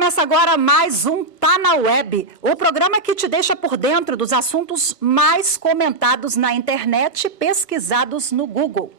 Começa agora mais um Tá na Web, o programa que te deixa por dentro dos assuntos mais comentados na internet e pesquisados no Google.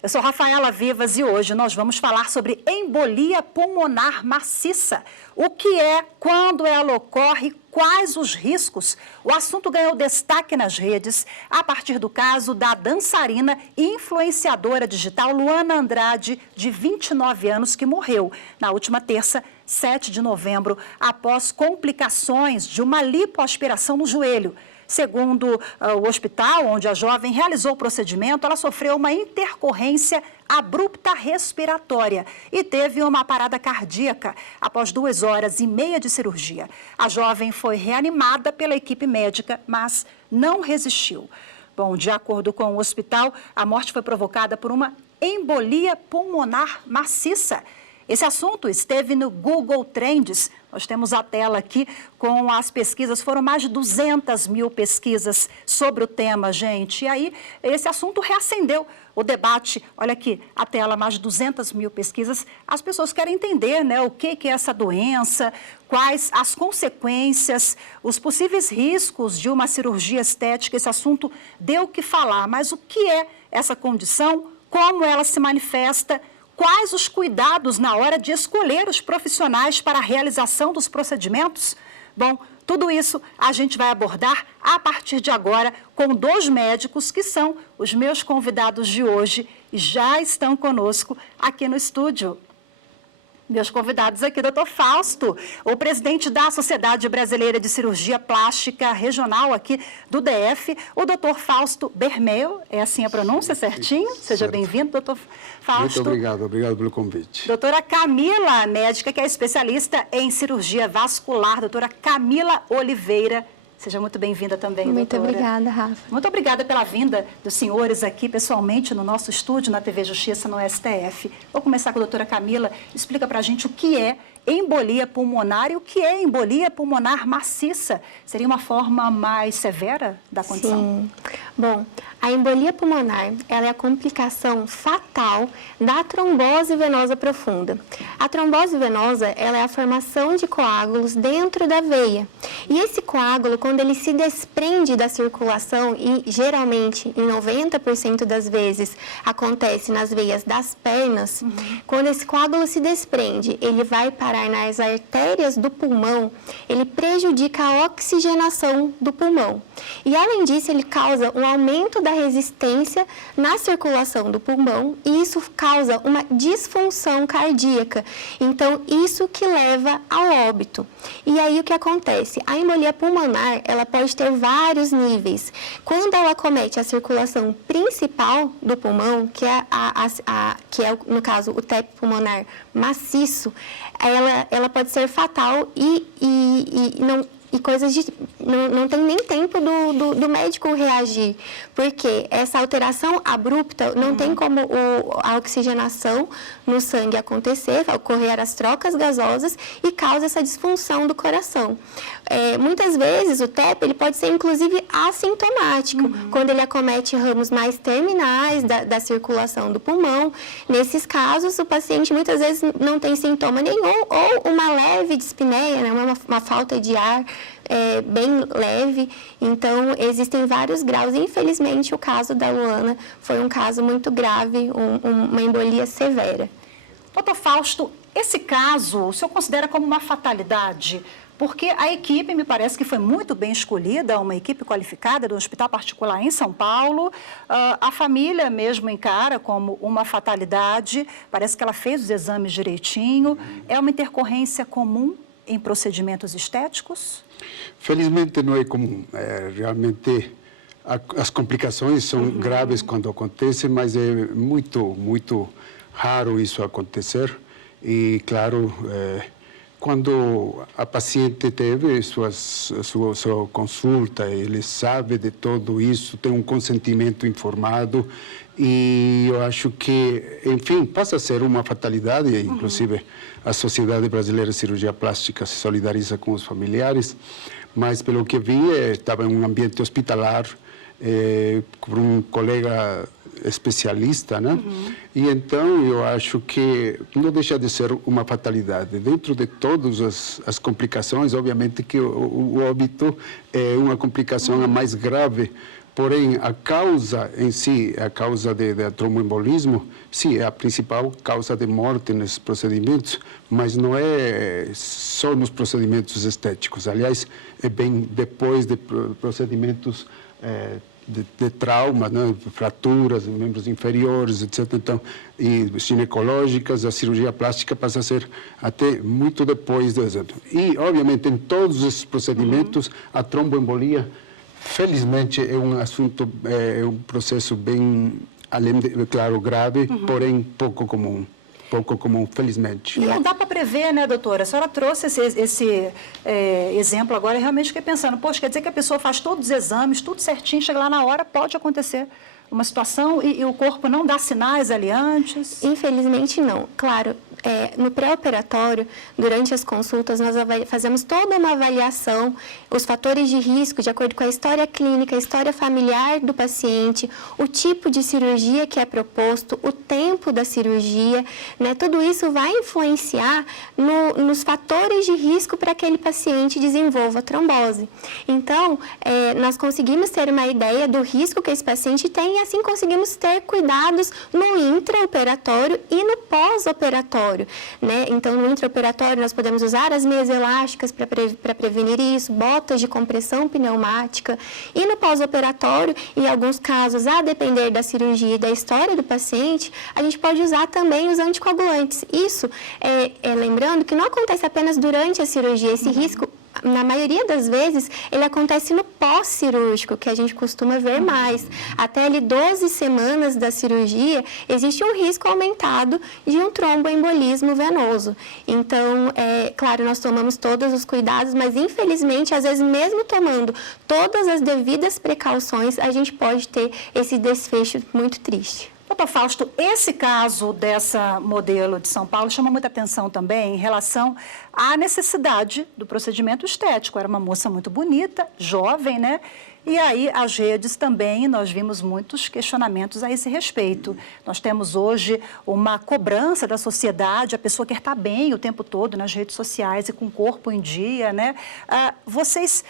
Eu sou Rafaela Vivas e hoje nós vamos falar sobre embolia pulmonar maciça. O que é, quando ela ocorre, quais os riscos? O assunto ganhou destaque nas redes a partir do caso da dançarina e influenciadora digital Luana Andrade, de 29 anos, que morreu na última terça, 7 de novembro, após complicações de uma lipoaspiração no joelho. Segundo o hospital onde a jovem realizou o procedimento, ela sofreu uma intercorrência abrupta respiratória e teve uma parada cardíaca após 2h30 de cirurgia. A jovem foi reanimada pela equipe médica, mas não resistiu. Bom, de acordo com o hospital, a morte foi provocada por uma embolia pulmonar maciça. Esse assunto esteve no Google Trends. Nós temos a tela aqui com as pesquisas, foram mais de 200 mil pesquisas sobre o tema, gente. E aí, esse assunto reacendeu o debate. Olha aqui, a tela, mais de 200 mil pesquisas. As pessoas querem entender, né, o que é essa doença, quais as consequências, os possíveis riscos de uma cirurgia estética. Esse assunto deu o que falar, mas o que é essa condição, como ela se manifesta, quais os cuidados na hora de escolher os profissionais para a realização dos procedimentos? Bom, tudo isso a gente vai abordar a partir de agora com 2 médicos que são os meus convidados de hoje e já estão conosco aqui no estúdio. Meus convidados aqui, doutor Fausto, o presidente da Sociedade Brasileira de Cirurgia Plástica Regional aqui do DF, o doutor Fausto Bermeo, é assim a pronúncia, certinho? Seja bem-vindo, doutor Fausto. Muito obrigado pelo convite. Doutora Camila, médica que é especialista em cirurgia vascular, doutora Camila Oliveira. Seja muito bem-vinda também, muito doutora. Muito obrigada, Rafa. Muito obrigada pela vinda dos senhores aqui pessoalmente no nosso estúdio, na TV Justiça, no STF. Vou começar com a doutora Camila. Explica pra gente o que é embolia pulmonar e o que é embolia pulmonar maciça. Seria uma forma mais severa da condição? Sim. Bom, a embolia pulmonar, ela é a complicação fatal da trombose venosa profunda. A trombose venosa, ela é a formação de coágulos dentro da veia. E esse coágulo, quando ele se desprende da circulação, e geralmente, em 90% das vezes, acontece nas veias das pernas, quando esse coágulo se desprende, ele vai parar nas artérias do pulmão, ele prejudica a oxigenação do pulmão. E, além disso, ele causa um aumento da resistência na circulação do pulmão e isso causa uma disfunção cardíaca. Então, isso que leva ao óbito. E aí, o que acontece? A embolia pulmonar, ela pode ter vários níveis. Quando ela acomete a circulação principal do pulmão, que é, no caso, o TEP pulmonar maciço, ela pode ser fatal não tem nem tempo do médico reagir, porque essa alteração abrupta não tem como a oxigenação no sangue acontecer, vai ocorrer as trocas gasosas e causa essa disfunção do coração. Muitas vezes o TEP ele pode ser inclusive assintomático, quando ele acomete ramos mais terminais da circulação do pulmão. Nesses casos, o paciente muitas vezes não tem sintoma nenhum ou uma leve dispneia, né, uma falta de ar bem leve. Então, existem vários graus. Infelizmente, o caso da Luana foi um caso muito grave, uma embolia severa. Doutor Fausto, esse caso o senhor considera como uma fatalidade? Porque a equipe, me parece que foi muito bem escolhida, uma equipe qualificada do Hospital Particular em São Paulo. A família mesmo encara como uma fatalidade, parece que ela fez os exames direitinho. É uma intercorrência comum em procedimentos estéticos? Felizmente não é comum. Realmente as complicações são graves quando acontecem, mas é muito raro isso acontecer. E, claro, quando a paciente teve sua consulta, ele sabe de tudo isso, tem um consentimento informado e eu acho que, enfim, passa a ser uma fatalidade, inclusive a Sociedade Brasileira de Cirurgia Plástica se solidariza com os familiares, mas pelo que vi, estava em um ambiente hospitalar, por um colega especialista, né? E então eu acho que não deixa de ser uma fatalidade. Dentro de todas as complicações, obviamente que o óbito é uma complicação a mais grave, porém a causa em si, a causa de tromboembolismo, sim, é a principal causa de morte nesses procedimentos, mas não é só nos procedimentos estéticos. Aliás, é bem depois de procedimentos de trauma, né? Fraturas em membros inferiores, etc. Então, e ginecológicas, a cirurgia plástica passa a ser até muito depois do exemplo. E, obviamente, em todos esses procedimentos, a tromboembolia, felizmente, é um assunto, é um processo bem, além de, claro, grave, porém pouco comum. Pouco comum, felizmente. E não dá para prever, né, doutora? A senhora trouxe esse exemplo agora, eu realmente fiquei pensando, poxa, quer dizer que a pessoa faz todos os exames, tudo certinho, chega lá na hora, pode acontecer uma situação e o corpo não dá sinais ali antes? Infelizmente, não. Claro, no pré-operatório, durante as consultas, nós fazemos toda uma avaliação, os fatores de risco, de acordo com a história clínica, a história familiar do paciente, o tipo de cirurgia que é proposto, o tempo da cirurgia, né? Tudo isso vai influenciar nos fatores de risco para que aquele paciente desenvolva trombose. Então, nós conseguimos ter uma ideia do risco que esse paciente tem e assim conseguimos ter cuidados no intraoperatório e no pós-operatório, né? Então, no intraoperatório, nós podemos usar as meias elásticas para prevenir isso, botas de compressão pneumática. E no pós-operatório, em alguns casos, a depender da cirurgia e da história do paciente, a gente pode usar também os anticoagulantes. Isso, lembrando que não acontece apenas durante a cirurgia, esse risco, na maioria das vezes, ele acontece no pós-cirúrgico, que a gente costuma ver mais. Até ali 12 semanas da cirurgia, existe um risco aumentado de um tromboembolismo venoso. Então, claro, nós tomamos todos os cuidados, mas infelizmente, às vezes, mesmo tomando todas as devidas precauções, a gente pode ter esse desfecho muito triste. Doutor Fausto, esse caso dessa modelo de São Paulo chama muita atenção também em relação à necessidade do procedimento estético. Era uma moça muito bonita, jovem, né? E aí as redes também, nós vimos muitos questionamentos a esse respeito. Nós temos hoje uma cobrança da sociedade, a pessoa quer estar bem o tempo todo nas redes sociais e com o corpo em dia, né? Vocês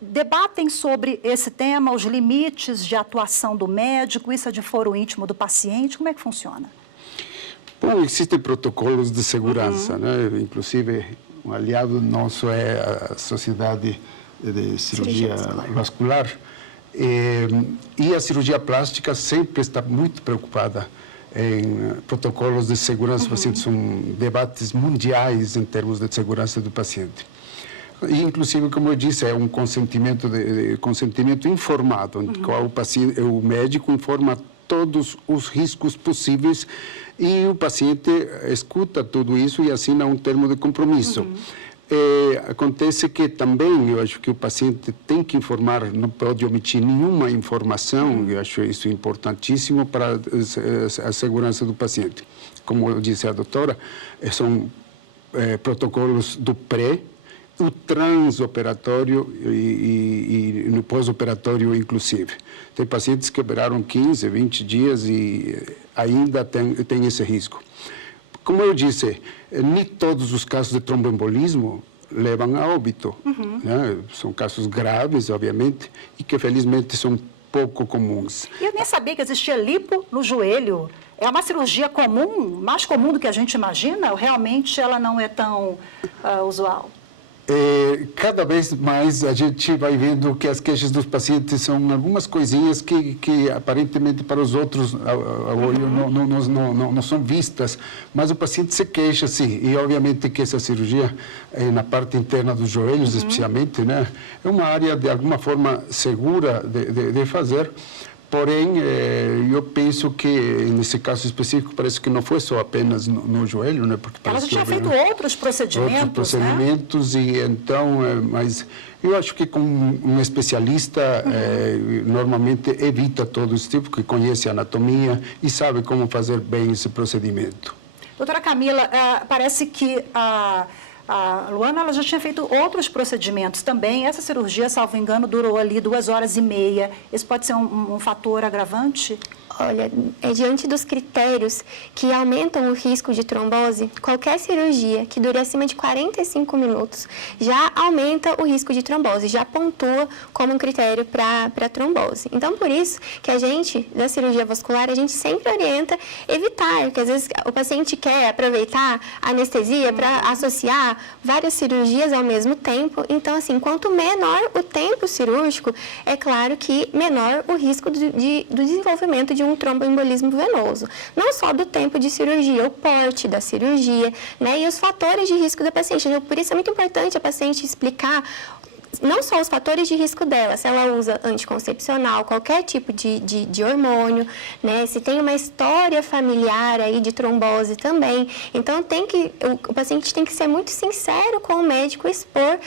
debatem sobre esse tema, os limites de atuação do médico, isso é de foro íntimo do paciente, como é que funciona? Bom, existem protocolos de segurança, né? Inclusive, um aliado nosso é a Sociedade de Cirurgia Vascular. E a cirurgia plástica sempre está muito preocupada em protocolos de segurança do paciente. São debates mundiais em termos de segurança do paciente. E, inclusive, como eu disse, é um consentimento consentimento informado, em qual o médico informa todos os riscos possíveis e o paciente escuta tudo isso e assina um termo de compromisso. Acontece que também, eu acho que o paciente tem que informar, não pode omitir nenhuma informação, eu acho isso importantíssimo para a segurança do paciente. Como eu disse a doutora, são protocolos do pré, o transoperatório e no pós-operatório, inclusive. Tem pacientes que operaram 15, 20 dias e ainda tem esse risco. Como eu disse, nem todos os casos de tromboembolismo levam a óbito. Né? São casos graves, obviamente, e que felizmente são pouco comuns. E eu nem sabia que existia lipo no joelho. É uma cirurgia comum, mais comum do que a gente imagina, ou realmente ela não é tão usual? Cada vez mais a gente vai vendo que as queixas dos pacientes são algumas coisinhas que aparentemente para os outros ao olho não são vistas, mas o paciente se queixa, sim, e obviamente que essa cirurgia na parte interna dos joelhos, especialmente, né, é uma área de alguma forma segura de fazer. Porém, eu penso que, nesse caso específico, parece que não foi só apenas no joelho, né? Porque ela já tinha feito outros procedimentos, né? E então, mas eu acho que com um especialista, normalmente evita todo esse tipo, que conhece a anatomia e sabe como fazer bem esse procedimento. Doutora Camila, parece que A Luana, ela já tinha feito outros procedimentos também. Essa cirurgia, salvo engano, durou ali 2 horas e meia. Esse pode ser um fator agravante? Olha, diante dos critérios que aumentam o risco de trombose, qualquer cirurgia que dure acima de 45 minutos já aumenta o risco de trombose, já pontua como um critério para trombose. Então, por isso que a gente, da cirurgia vascular, a gente sempre orienta evitar, porque às vezes o paciente quer aproveitar a anestesia para associar várias cirurgias ao mesmo tempo. Então, assim, quanto menor o tempo cirúrgico, é claro que menor o risco do desenvolvimento de um tromboembolismo venoso. Não só do tempo de cirurgia, o porte da cirurgia, né, e os fatores de risco da paciente. Então, por isso é muito importante a paciente explicar não só os fatores de risco dela, se ela usa anticoncepcional, qualquer tipo de hormônio, né, se tem uma história familiar aí de trombose também. Então, o paciente tem que ser muito sincero com o médico, expor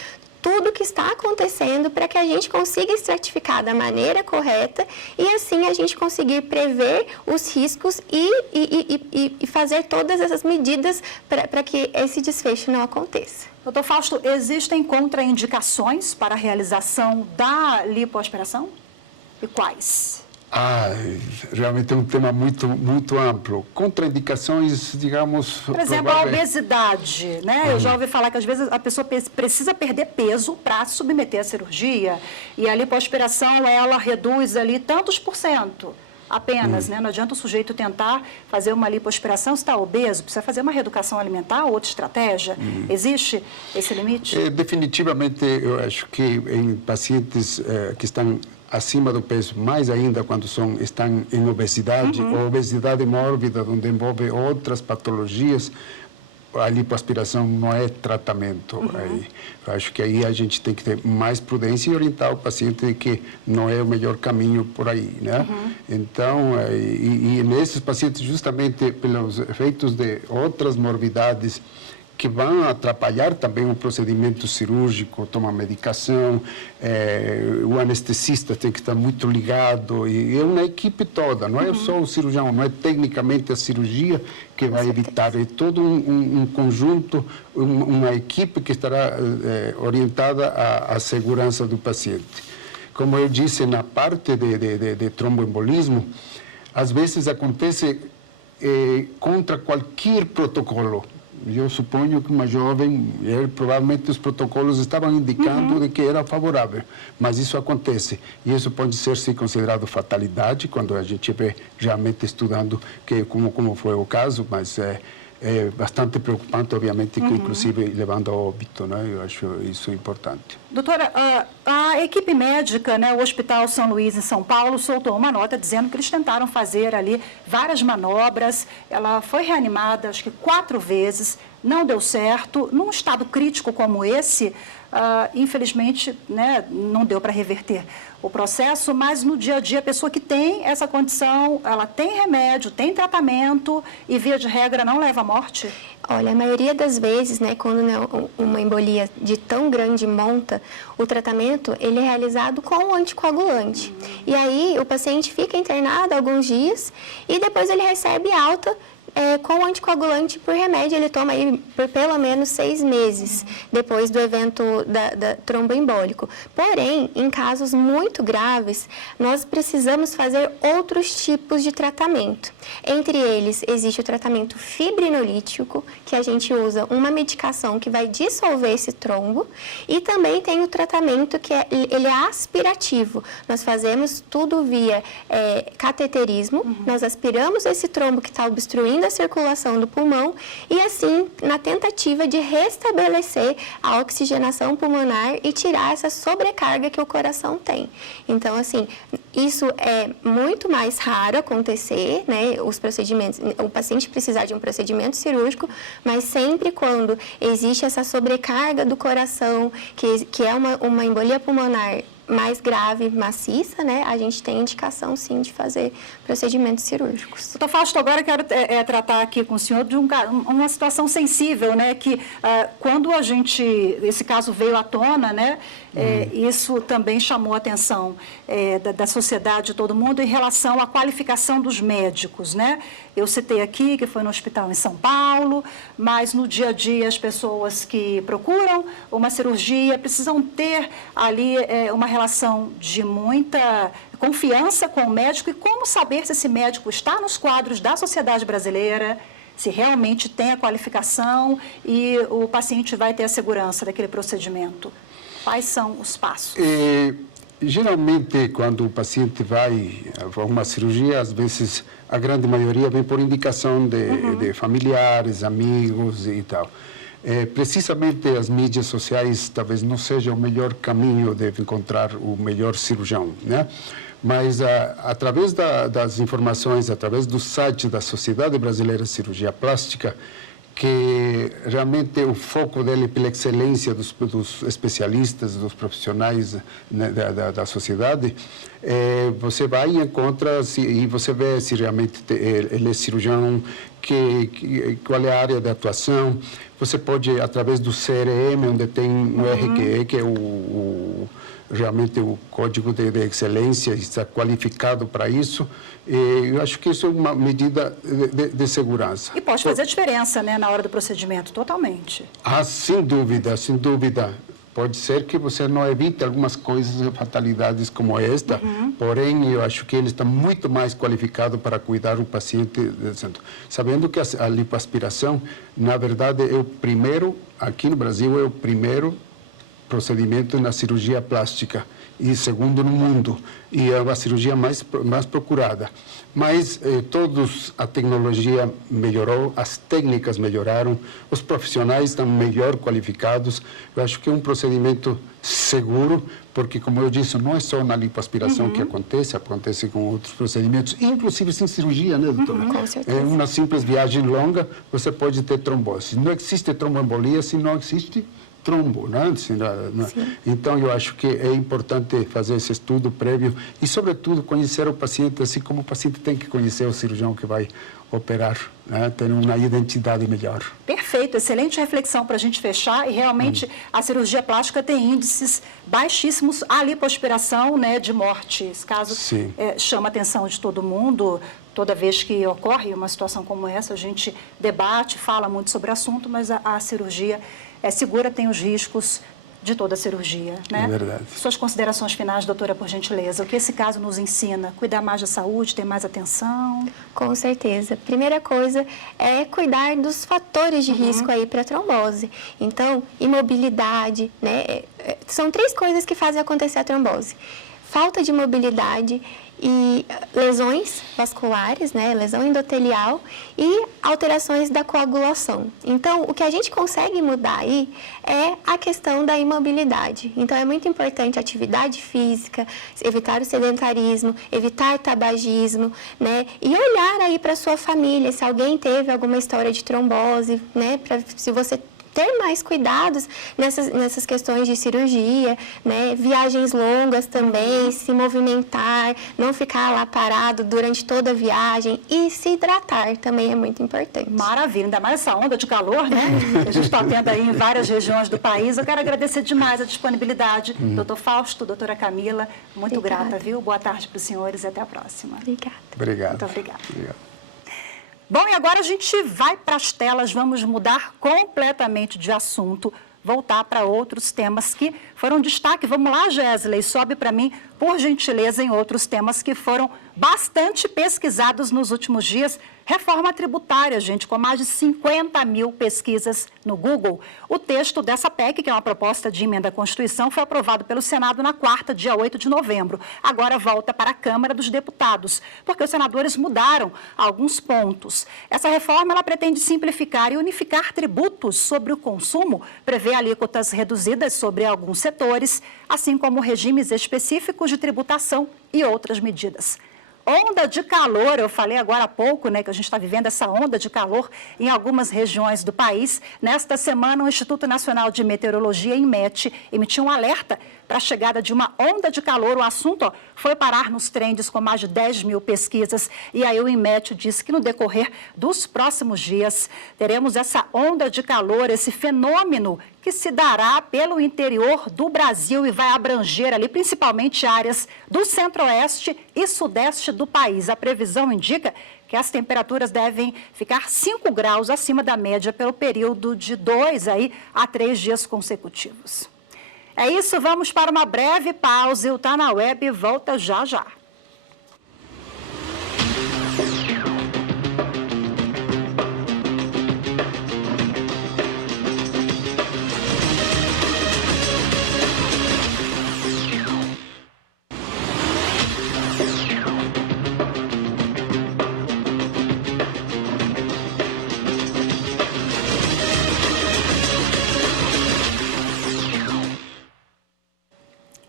tudo o que está acontecendo para que a gente consiga estratificar da maneira correta e assim a gente conseguir prever os riscos e fazer todas essas medidas para que esse desfecho não aconteça. Doutor Fausto, existem contraindicações para a realização da lipoaspiração? E quais? Realmente é um tema muito amplo. Contraindicações, digamos... Por exemplo, a obesidade, né? Eu já ouvi falar que às vezes a pessoa precisa perder peso para submeter à cirurgia e a lipoaspiração, ela reduz ali tantos % apenas, né? Não adianta o sujeito tentar fazer uma lipoaspiração se está obeso, precisa fazer uma reeducação alimentar, outra estratégia. Existe esse limite? Definitivamente, eu acho que em pacientes que estão acima do peso, mais ainda quando estão em obesidade, ou obesidade mórbida, onde envolve outras patologias, a lipoaspiração não é tratamento. Eu acho que aí a gente tem que ter mais prudência e orientar o paciente de que não é o melhor caminho por aí, né? Então, e nesses pacientes, justamente pelos efeitos de outras morbidades, que vão atrapalhar também o procedimento cirúrgico, toma medicação, o anestesista tem que estar muito ligado, e é uma equipe toda, não é só o cirurgião, não é tecnicamente a cirurgia que vai evitar, é todo um conjunto, uma equipe que estará orientada à segurança do paciente. Como eu disse, na parte de tromboembolismo, às vezes acontece contra qualquer protocolo. Eu suponho que uma jovem, provavelmente os protocolos estavam indicando de que era favorável, mas isso acontece. E isso pode ser considerado fatalidade, quando a gente vê realmente estudando como foi o caso, mas é bastante preocupante, obviamente, que inclusive levando ao óbito, né? Eu acho isso importante. Doutora, a equipe médica, né, o Hospital São Luís em São Paulo, soltou uma nota dizendo que eles tentaram fazer ali várias manobras. Ela foi reanimada, acho que 4 vezes, não deu certo. Num estado crítico como esse, infelizmente, né, não deu para reverter o processo, mas no dia a dia a pessoa que tem essa condição, ela tem remédio, tem tratamento e, via de regra, não leva à morte? Olha, a maioria das vezes, né, quando uma embolia de tão grande monta, o tratamento ele é realizado com o anticoagulante. E aí o paciente fica internado alguns dias e depois ele recebe alta com o anticoagulante por remédio. Ele toma aí por pelo menos 6 meses depois do evento da tromboembólico. Porém, em casos muito graves, nós precisamos fazer outros tipos de tratamento. Entre eles, existe o tratamento fibrinolítico, que a gente usa uma medicação que vai dissolver esse trombo, e também tem o tratamento que ele é aspirativo. Nós fazemos tudo via cateterismo, nós aspiramos esse trombo que está obstruindo a circulação do pulmão e assim, na tentativa de restabelecer a oxigenação pulmonar e tirar essa sobrecarga que o coração tem. Então, assim, isso é muito mais raro acontecer, né, os procedimentos, o paciente precisar de um procedimento cirúrgico, mas sempre quando existe essa sobrecarga do coração, que é uma embolia pulmonar mais grave, maciça, né, a gente tem indicação, sim, de fazer procedimentos cirúrgicos. Doutor Fausto, agora eu quero tratar aqui com o senhor de uma situação sensível, né, que quando esse caso veio à tona, né, isso também chamou a atenção da sociedade, de todo mundo, em relação à qualificação dos médicos, né. eu citei aqui que foi no hospital em São Paulo, mas no dia a dia as pessoas que procuram uma cirurgia precisam ter ali uma relação de muita confiança com o médico. E como saber se esse médico está nos quadros da sociedade brasileira, se realmente tem a qualificação e o paciente vai ter a segurança daquele procedimento? Quais são os passos? Geralmente, quando o paciente vai a uma cirurgia, às vezes a grande maioria vem por indicação de familiares, amigos e tal. Precisamente as mídias sociais talvez não seja o melhor caminho de encontrar o melhor cirurgião, né? Mas através das informações, através do site da Sociedade Brasileira de Cirurgia Plástica, que realmente o foco dele pela excelência dos especialistas, dos profissionais, né, da sociedade, você vai e encontra e você vê se realmente ele é cirurgião, qual é a área de atuação. Você pode, através do CRM, onde tem o RQE, que é realmente o código de excelência, está qualificado para isso. Eu acho que isso é uma medida de segurança. E pode fazer a diferença, né, na hora do procedimento, totalmente. Sem dúvida, sem dúvida. Pode ser que você não evite algumas coisas, fatalidades como esta, porém, eu acho que ele está muito mais qualificado para cuidar do paciente, sabendo que a lipoaspiração, na verdade, é o primeiro, aqui no Brasil, é o primeiro procedimento na cirurgia plástica e segundo no mundo, e é a cirurgia mais procurada. Mas a tecnologia melhorou, as técnicas melhoraram, os profissionais estão melhor qualificados. Eu acho que é um procedimento seguro, porque, como eu disse, não é só na lipoaspiração que acontece com outros procedimentos, inclusive sem cirurgia, né, doutora? Com certeza. É uma simples viagem longa, você pode ter trombose. Não existe tromboembolia se não existe trombo, né? Então, eu acho que é importante fazer esse estudo prévio e, sobretudo, conhecer o paciente, assim como o paciente tem que conhecer o cirurgião que vai operar, né? Ter uma identidade melhor. Perfeito, excelente reflexão para a gente fechar. E realmente a cirurgia plástica tem índices baixíssimos, a lipoaspiração, né, de morte. Esse caso chama a atenção de todo mundo. Toda vez que ocorre uma situação como essa, a gente debate, fala muito sobre o assunto, mas a cirurgia é segura, tem os riscos de toda a cirurgia, né? É verdade. Suas considerações finais, doutora, por gentileza. O que esse caso nos ensina? Cuidar mais da saúde, ter mais atenção? Com certeza. Primeira coisa é cuidar dos fatores de risco aí para trombose. Então, imobilidade, né? São 3 coisas que fazem acontecer a trombose. Falta de mobilidade e lesões vasculares, né, lesão endotelial e alterações da coagulação. Então, o que a gente consegue mudar aí é a questão da imobilidade. Então, é muito importante a atividade física, evitar o sedentarismo, evitar tabagismo, né, e olhar aí para sua família, se alguém teve alguma história de trombose, né, se você ter mais cuidados nessas questões de cirurgia, né? Viagens longas também, se movimentar, não ficar lá parado durante toda a viagem e se hidratar também é muito importante. Maravilha, ainda mais essa onda de calor, né? Que a gente está tendo aí em várias regiões do país. Eu quero agradecer demais a disponibilidade. Doutor Fausto, doutora Camila, muito Obrigada. grata, viu? Boa tarde para os senhores e até a próxima. Obrigada. Obrigado. Muito obrigada. Obrigado. Bom, e agora a gente vai para as telas, vamos mudar completamente de assunto, voltar para outros temas que foram destaque. Vamos lá, Gesley, sobe para mim, por gentileza, em outros temas que foram bastante pesquisados nos últimos dias. Reforma tributária, gente, com mais de 50 mil pesquisas no Google. O texto dessa PEC, que é uma proposta de emenda à Constituição, foi aprovado pelo Senado na quarta, dia 8 de novembro. Agora volta para a Câmara dos Deputados, porque os senadores mudaram alguns pontos. Essa reforma ela pretende simplificar e unificar tributos sobre o consumo, prevê alíquotas reduzidas sobre alguns setores, assim como regimes específicos de tributação e outras medidas. Onda de calor, eu falei agora há pouco, né, que a gente está vivendo essa onda de calor em algumas regiões do país. Nesta semana, o Instituto Nacional de Meteorologia, INMET, emitiu um alerta para a chegada de uma onda de calor. O assunto foi parar nos trends com mais de 10 mil pesquisas. E aí o INMET disse que no decorrer dos próximos dias teremos essa onda de calor, esse fenômeno que se dará pelo interior do Brasil e vai abranger ali principalmente áreas do centro-oeste e sudeste do país. A previsão indica que as temperaturas devem ficar 5 graus acima da média pelo período de 2 a 3 dias consecutivos. É isso, vamos para uma breve pausa e o Tá na Web volta já já.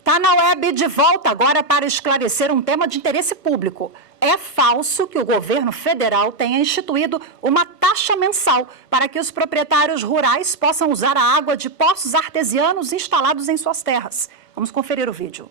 Tá na Web de volta agora para esclarecer um tema de interesse público. É falso que o governo federal tenha instituído uma taxa mensal para que os proprietários rurais possam usar a água de poços artesianos instalados em suas terras. Vamos conferir o vídeo.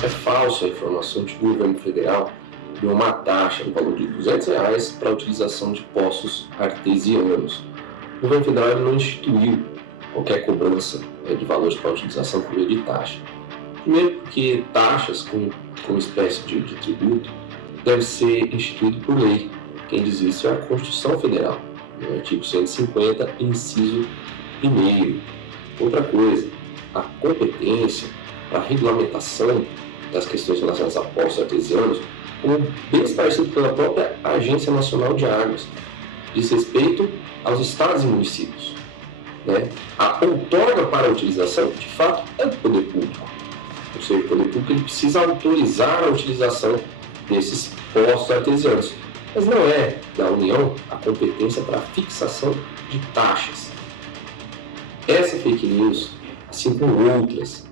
É falsa a informação de que o governo federal deu uma taxa no valor de R$200 para a utilização de poços artesianos. O governo federal não instituiu qualquer cobrança de valores para a utilização por meio de taxa. Primeiro porque taxas como espécie de tributo deve ser instituído por lei. Quem diz isso é a Constituição Federal, no artigo 150, inciso 1º. Outra coisa, a competência para a regulamentação das questões relacionadas a poços artesianos, como bem esclarecido pela própria Agência Nacional de Águas, diz respeito aos estados e municípios. A outorga para a utilização, de fato, é do poder público. Ou seja, o poder público ele precisa autorizar a utilização desses poços artesianos. Mas não é da União a competência para a fixação de taxas. Essa fake news, assim como outras,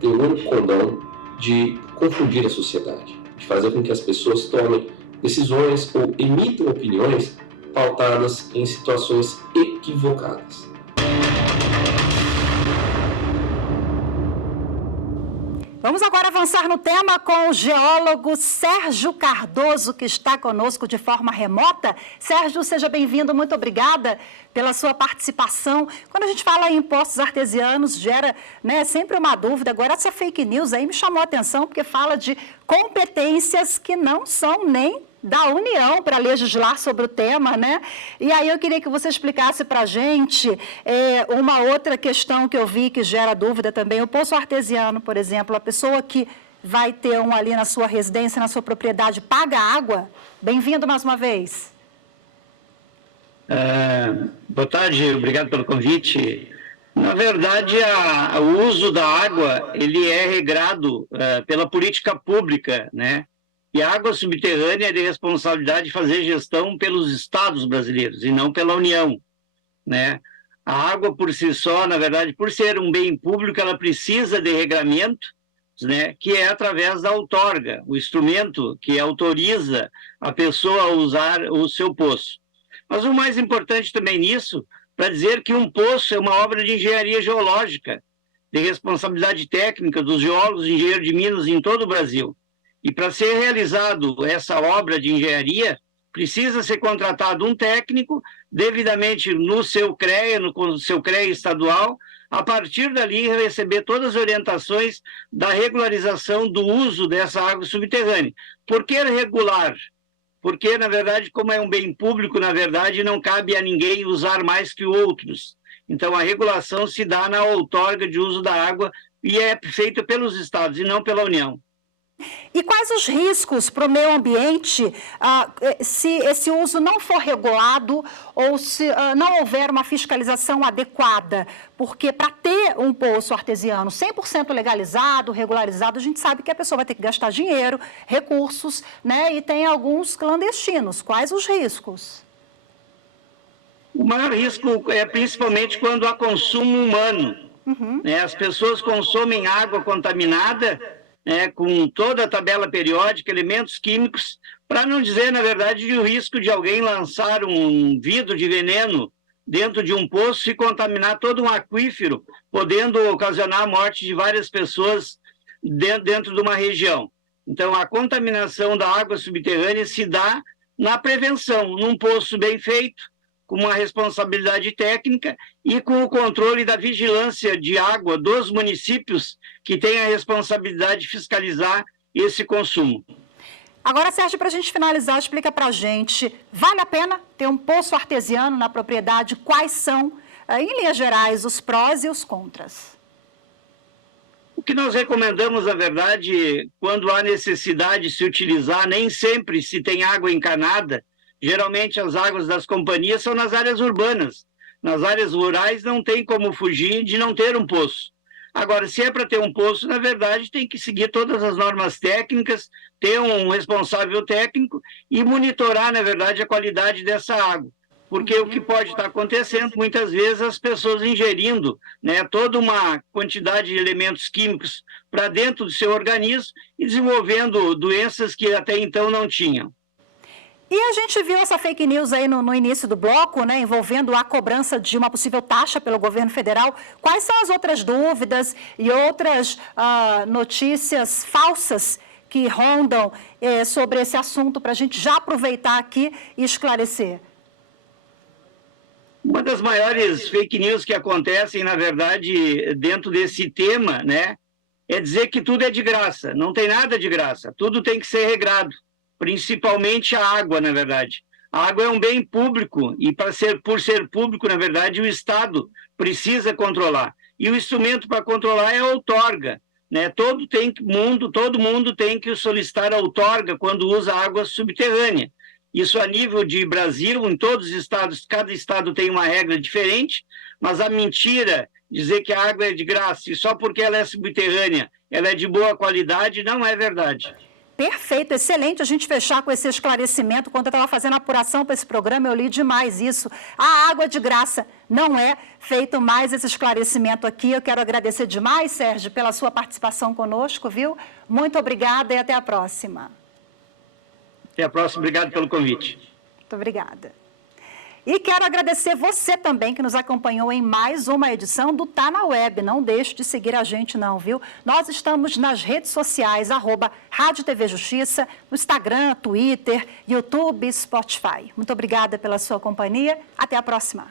tem o único condão de confundir a sociedade, de fazer com que as pessoas tomem decisões ou emitam opiniões pautadas em situações equivocadas. Vamos agora avançar no tema com o geólogo Sérgio Cardoso, que está conosco de forma remota. Sérgio, seja bem-vindo, muito obrigada pela sua participação. Quando a gente fala em poços artesianos, gera sempre uma dúvida. Agora, essa fake news aí me chamou a atenção, porque fala de competências que não são nem da União para legislar sobre o tema, né? E aí eu queria que você explicasse para a gente uma outra questão que eu vi que gera dúvida também. O poço artesiano, por exemplo, a pessoa que vai ter um ali na sua residência, na sua propriedade, paga água? Bem-vindo mais uma vez. Boa tarde, obrigado pelo convite. Na verdade, o uso da água ele é regrado pela política pública, né? E a água subterrânea é de responsabilidade de fazer gestão pelos estados brasileiros e não pela União, né? A água por si só, na verdade, por ser um bem público, ela precisa de regramento, né? Que é através da outorga, o instrumento que autoriza a pessoa a usar o seu poço. Mas o mais importante também nisso, para dizer que um poço é uma obra de engenharia geológica, de responsabilidade técnica dos geólogos e engenheiros de minas em todo o Brasil. E para ser realizado essa obra de engenharia, precisa ser contratado um técnico, devidamente no seu CREA, no seu CREA estadual, a partir dali receber todas as orientações da regularização do uso dessa água subterrânea. Por que regular? Porque, na verdade, como é um bem público, na verdade, não cabe a ninguém usar mais que outros. Então, a regulação se dá na outorga de uso da água e é feita pelos estados e não pela União. E quais os riscos para o meio ambiente se esse uso não for regulado ou se não houver uma fiscalização adequada? Porque para ter um poço artesiano 100% legalizado, regularizado, a gente sabe que a pessoa vai ter que gastar dinheiro, recursos, né? E tem alguns clandestinos. Quais os riscos? O maior risco é principalmente quando há consumo humano. Né? As pessoas consomem água contaminada, com toda a tabela periódica, elementos químicos, para não dizer, na verdade, o risco de alguém lançar um vidro de veneno dentro de um poço e contaminar todo um aquífero, podendo ocasionar a morte de várias pessoas dentro de uma região. Então, a contaminação da água subterrânea se dá na prevenção, num poço bem feito, com uma responsabilidade técnica e com o controle da vigilância de água dos municípios que têm a responsabilidade de fiscalizar esse consumo. Agora, Sérgio, para a gente finalizar, explica para a gente, vale a pena ter um poço artesiano na propriedade? Quais são, em linhas gerais, os prós e os contras? O que nós recomendamos, na verdade, quando há necessidade de se utilizar, nem sempre se tem água encanada. Geralmente as águas das companhias são nas áreas urbanas. Nas áreas rurais não tem como fugir de não ter um poço. Agora, se é para ter um poço, na verdade, tem que seguir todas as normas técnicas, ter um responsável técnico e monitorar, na verdade, a qualidade dessa água. Porque o que pode estar acontecendo, muitas vezes, as pessoas ingerindo, né, toda uma quantidade de elementos químicos para dentro do seu organismo e desenvolvendo doenças que até então não tinham. E a gente viu essa fake news aí no início do bloco, né, envolvendo a cobrança de uma possível taxa pelo governo federal. Quais são as outras dúvidas e outras notícias falsas que rondam sobre esse assunto para a gente já aproveitar aqui e esclarecer? Uma das maiores fake news que acontecem, na verdade, dentro desse tema, né, é dizer que tudo é de graça. Não tem nada de graça, tudo tem que ser regrado. Principalmente a água, na verdade. A água é um bem público e, por ser público, na verdade, o Estado precisa controlar. E o instrumento para controlar é a outorga, né? Todo mundo tem que solicitar a outorga quando usa água subterrânea. Isso a nível de Brasil, em todos os estados, cada estado tem uma regra diferente, mas a mentira, dizer que a água é de graça e só porque ela é subterrânea, ela é de boa qualidade, não é verdade. Perfeito, excelente a gente fechar com esse esclarecimento. Quando eu estava fazendo a apuração para esse programa, eu li demais isso. A água de graça não é feito mais esse esclarecimento aqui. Eu quero agradecer demais, Sérgio, pela sua participação conosco, viu? Muito obrigada e até a próxima. Até a próxima, obrigado pelo convite. Muito obrigada. E quero agradecer você também que nos acompanhou em mais uma edição do Tá na Web. Não deixe de seguir a gente não, viu? Nós estamos nas redes sociais, @Rádio TV Justiça, no Instagram, Twitter, YouTube, Spotify. Muito obrigada pela sua companhia. Até a próxima.